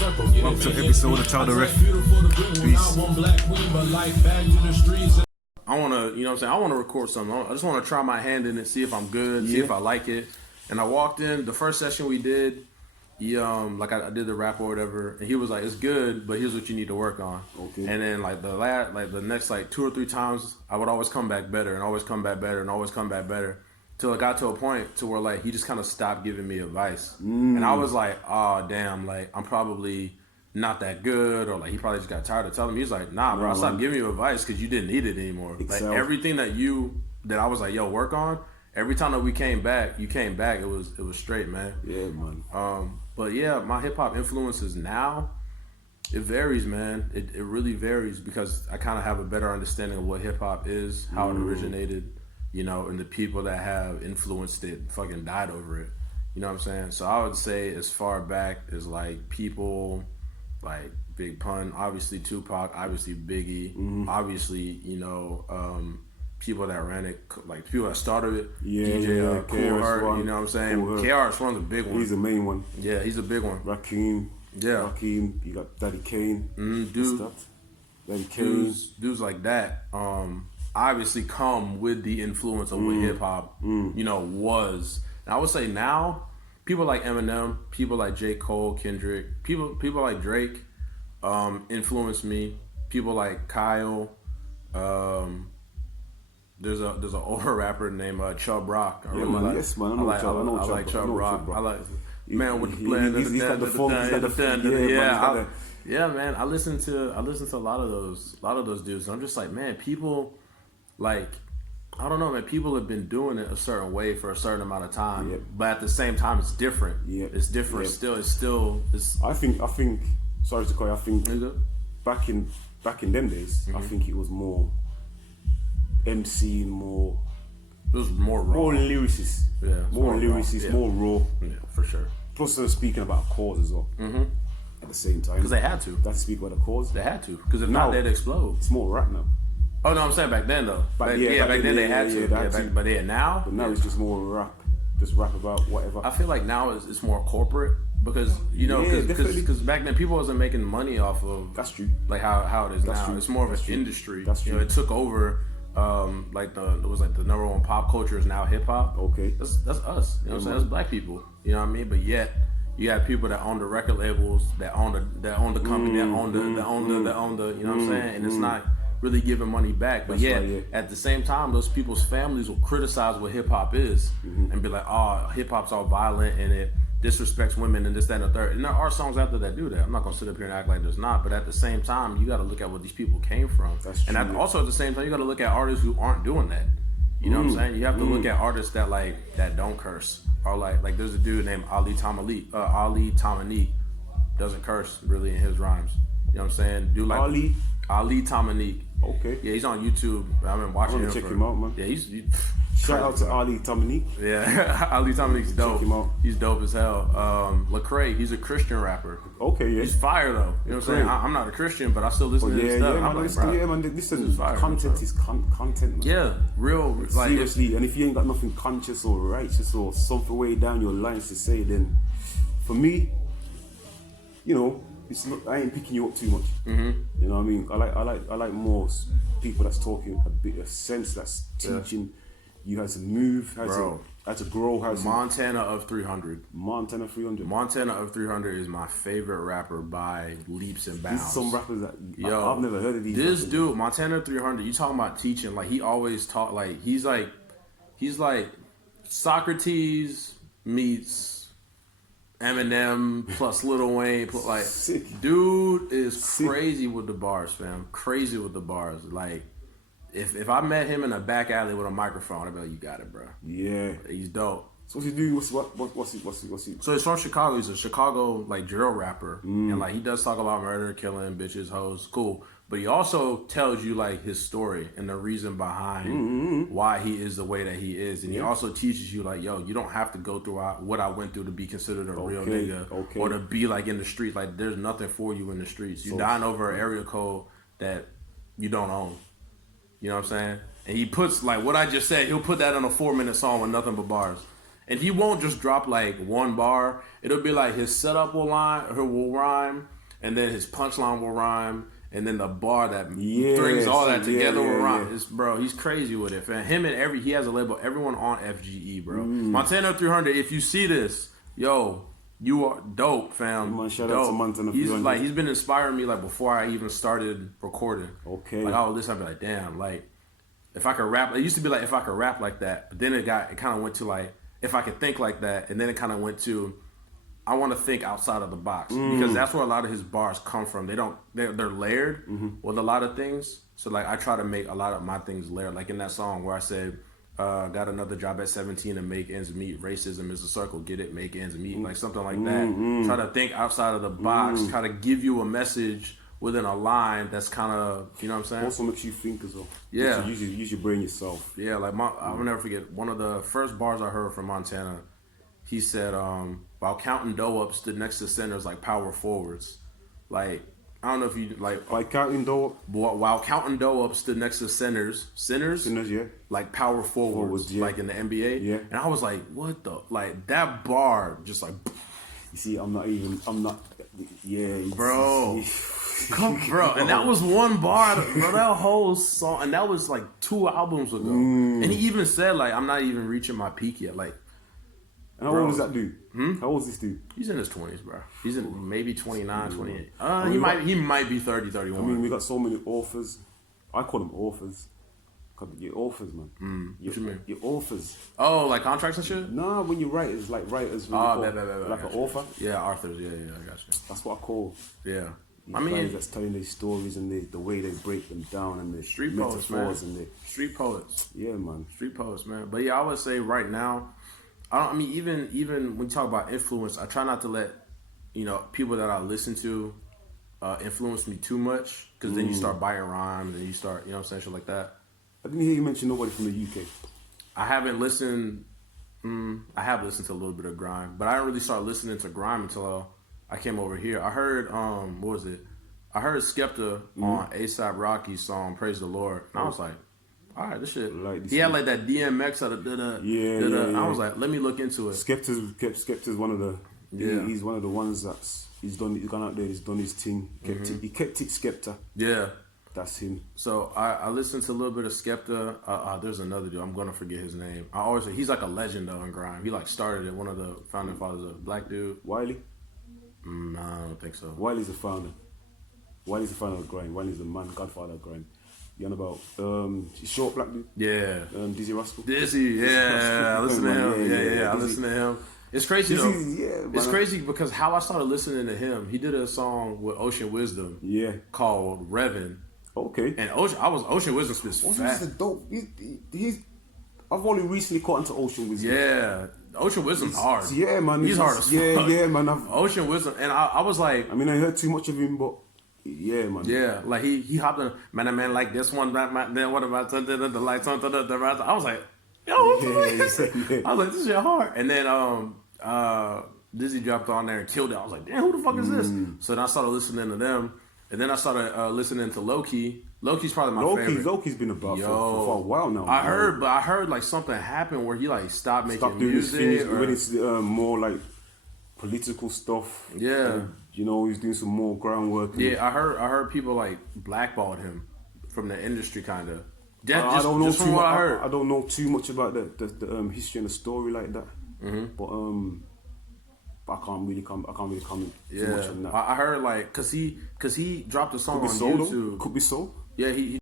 Welcome to episode of Tell the Ref. Peace. I want to, you know what I'm saying? I want to record something. I just want to try my hand in it, see if I'm good, see if I like it. And I walked in, the first session we did, he, like I did the rap or whatever, and he was like, it's good, but here's what you need to work on. Okay. And then like the next like 2 or 3 times, I would always come back better and always come back better and always come back better. Till it got to a point to where like he just kind of stopped giving me advice. And I was like, oh damn, like I'm probably not that good, or like he probably just got tired of telling me. He's like, nah, bro, I stopped giving you advice because you didn't need it anymore. Like everything that I was like, yo, work on. Every time that we came back, you came back. It was straight, man. Yeah, man. But yeah, my hip hop influences now, it varies, man. It really varies because I kind of have a better understanding of what hip hop is, how it originated, you know, and the people that have influenced it fucking died over it. You know what I'm saying? So I would say as far back as like people like Big Pun, obviously Tupac, obviously Biggie, obviously, you know, people that ran it, like people that started it, DJ Cool Herc, you know what I'm saying? KR's one of the big ones. He's the main one. Yeah, he's a big one. Rakim, you got Daddy Kane. Daddy Kane. Dudes like that, obviously come with the influence of what hip hop, you know, was. And I would say now, people like Eminem, people like J. Cole, Kendrick, people like Drake, influence me. People like Kyle. There's an older rapper named Chubb Rock. I like Chubb Rock. I like man with the plan. Yeah, man. I listen to a lot of those dudes. I'm just like, man, people like, I don't know, man. People have been doing it a certain way for a certain amount of time, but at the same time, it's different. It's different. Still. I think. Sorry to call you. I think back in them days, I think it was more MC, more. It was more raw. More lyricist. Yeah. More lyricist. More raw. Yeah, for sure. Plus, they're speaking about cause as well. At the same time, because they had to. That's speak about the cause. They had to, because if not, they'd explode. It's more rap now. Oh no, I'm saying back then though. Back then they had to. But now. But now it's just more rap. Just rap about whatever. I feel like now it's more corporate because you know because back then people wasn't making money off of. That's true. Like how it is now. It's more of an industry. That's true. You know, it took over. Like it was like the number one pop culture is now hip hop. Okay. That's us. You know what I'm saying? That's black people. You know what I mean? But yet you have people that own the record labels, that own the company, that own the you know what I'm saying? And it's not really giving money back. But yet at the same time, those people's families will criticize what hip hop is and be like, oh, hip hop's all violent and it disrespects women and this, that, and the third. And there are songs out there that do that. I'm not gonna sit up here and act like there's not, but at the same time, you gotta look at where these people came from. That's true. And also at the same time, you gotta look at artists who aren't doing that. You know what I'm saying? You have to look at artists that don't curse. Or like there's a dude named Ali Tamalik. Doesn't curse really in his rhymes. You know what I'm saying? Dude like Ali Tamalik. Okay. Yeah, he's on YouTube. I've been watching him. Check him out, man. Yeah, he's shout out to Ali Tamalik. Yeah, Ali Tamalik's dope. Check him out. He's dope as hell. Lecrae, he's a Christian rapper. Okay, yeah. He's fire though. You know what I'm saying? I'm not a Christian, but I still listen to his stuff. Listen, content is content, man. Yeah, real. Like, seriously, and if you ain't got nothing conscious or righteous or something way down your lines to say, then for me, you know, it's not, I ain't picking you up too much. You know what I mean? I like more people that's talking a bit of sense, that's teaching you how to move, how to grow, Montana of 300. Montana 300. Montana of 300 is my favorite rapper by leaps and bounds. There's some rappers that I've never heard of these. This dude, Montana 300, you talking about teaching, like he always taught, like he's like Socrates meets Eminem plus Lil Wayne, like sick. Dude is crazy with the bars, fam. Crazy with the bars. Like if I met him in a back alley with a microphone, I'd be like, you got it, bro. Yeah, he's dope. So what's he do? What's he? So he's from Chicago. He's a Chicago like drill rapper, and like he does talk about murder, killing, bitches, hoes, cool. But he also tells you like his story and the reason behind why he is the way that he is, and he also teaches you like, yo, you don't have to go through what I went through to be considered a real nigga or to be like in the streets. Like there's nothing for you in the streets. You're dying over an area code that you don't own. You know what I'm saying? And he puts like what I just said. He'll put that on a 4-minute song with nothing but bars. And he won't just drop like one bar. It'll be like his setup will rhyme, and then his punchline will rhyme, and then the bar that brings all that together will rhyme. Bro, he's crazy with it, fam. Him and he has a label. Everyone on FGE, bro. Montana 300. If you see this, yo, you are dope, fam. Man, shout out to Montana 300. He's been inspiring me like before I even started recording. Okay. Like I'd be like, damn, like if I could rap. It used to be like if I could rap like that, but then it kind of went to like if I could think like that, and then it kind of went to I want to think outside of the box because that's where a lot of his bars come from. They're layered with a lot of things. So like I try to make a lot of my things layered. Like in that song where I said, got another job at 17 and make ends meet. Racism is a circle. Get it? Make ends meet. Like something like that. Try to think outside of the box. Try to give you a message within a line that's kind of, you know what I'm saying? Also makes you think as well. Yeah. Use your brain yourself. Yeah, like I'll never forget one of the first bars I heard from Montana. He said, while counting dough up, stood next to centers like power forwards. Like, I don't know if you like. By counting dough up? While counting dough up, stood next to centers, yeah. like power forwards, yeah. like in the NBA. Yeah. And I was like, what the? Like, that bar just like. You see, Bro. Bro, and that was one bar, bro, that whole song, and that was like 2 albums ago. And he even said, like, I'm not even reaching my peak yet. Like, and how old is that dude? How old is this dude? He's in his 20s, bro. He's in maybe 29, 28. He might be 30, 31. I mean, we got so many authors. I call them authors. You're authors, man. What you mean? You're authors. Oh, like contracts and shit? Nah, when you write, it's like writers. Like an author. Yeah, authors. Yeah, I got you. That's what I call. Yeah. Guys that's telling their stories and the way they break them down and the street poets, man. And street poets. Yeah, man. Street poets, man. But yeah, I would say right now, even when you talk about influence, I try not to let people that I listen to influence me too much because then you start biting rhymes and you start saying shit like that. I didn't hear you mention nobody from the UK. I haven't listened. I have listened to a little bit of grime, but I didn't really start listening to grime until I came over here. I heard what was it? I heard Skepta on A$AP Rocky's song "Praise the Lord," and I was like, "All right, this shit." He had like that DMX out of I was like, "Let me look into it." Skepta's one of the. Yeah. He's one of the ones he's gone out there. He's done his thing. He kept it Skepta. Yeah. That's him. So I listened to a little bit of Skepta. There's another dude. I'm gonna forget his name. I always say he's like a legend though in grime. He like started it. One of the founding fathers, a black dude. Wiley. No, I don't think so. Wiley's the founder. Wiley's the founder of grime. Wiley's the godfather of grime. You know about short black dude? Yeah. Dizzy Rascal. Dizzy, yeah. I listen to him. Yeah. I listen to him. It's crazy though. It's crazy because how I started listening to him. He did a song with Ocean Wisdom. Yeah. Called Revin. Okay. And Ocean Wisdom spits fast. Ocean Wisdom's dope. I've only recently caught into Ocean Wisdom. Yeah. Ocean Wisdom's hard. Yeah, man. He's hard as fuck. Yeah, man. Ocean Wisdom. And I was like... I mean, I heard too much of him, but... Yeah, man. Yeah, like he hopped in, man, like this one, then what about the lights on, I was like, yo, what the fuck? I was like, this shit hard. And then Dizzy dropped on there and killed it. I was like, damn, who the fuck is this? So then I started listening to them. And then I started listening to Low-Key. Low-Key's probably my favorite. Low-Key's been about for a while now. I heard like something happened where he like stopped making music. When it's more like political stuff. Yeah. He's doing some more groundwork. Yeah, I heard people like blackballed him from the industry, kind of. I don't know too much. I don't know too much about the history and the story like that. But I can't really comment too much on that. I heard like cause he dropped a song on YouTube. Though. Could be so. Yeah, he